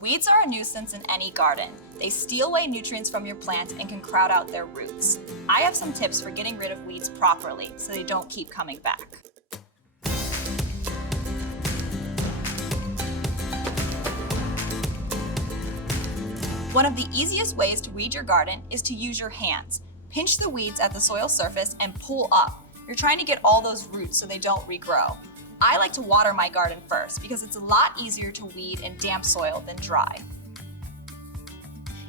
Weeds are a nuisance in any garden. They steal away nutrients from your plant and can crowd out their roots. I have some tips for getting rid of weeds properly so they don't keep coming back. One of the easiest ways to weed your garden is to use your hands. Pinch the weeds at the soil surface and pull up. You're trying to get all those roots so they don't regrow. I like to water my garden first because it's a lot easier to weed in damp soil than dry.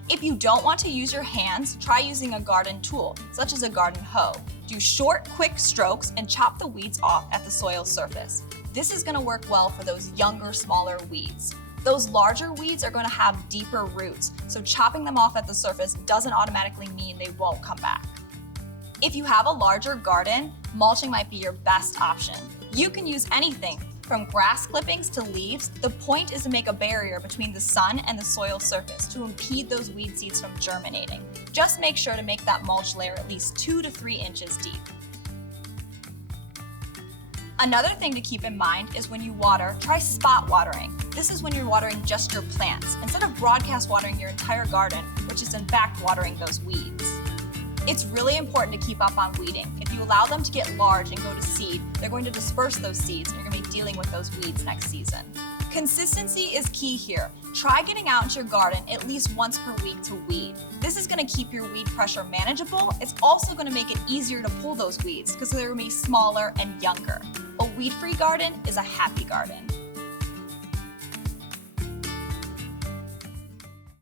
If you don't want to use your hands, try using a garden tool, such as a garden hoe. Do short, quick strokes and chop the weeds off at the soil surface. This is going to work well for those younger, smaller weeds. Those larger weeds are going to have deeper roots, so chopping them off at the surface doesn't automatically mean they won't come back. If you have a larger garden, mulching might be your best option. You can use anything from grass clippings to leaves. The point is to make a barrier between the sun and the soil surface to impede those weed seeds from germinating. Just make sure to make that mulch layer at least 2 to 3 inches deep. Another thing to keep in mind is when you water, try spot watering. This is when you're watering just your plants, instead of broadcast watering your entire garden, which is in fact watering those weeds. It's really important to keep up on weeding. If you allow them to get large and go to seed, they're going to disperse those seeds and you're going to be dealing with those weeds next season. Consistency is key here. Try getting out into your garden at least once per week to weed. This is going to keep your weed pressure manageable. It's also going to make it easier to pull those weeds because they're going to be smaller and younger. A weed-free garden is a happy garden.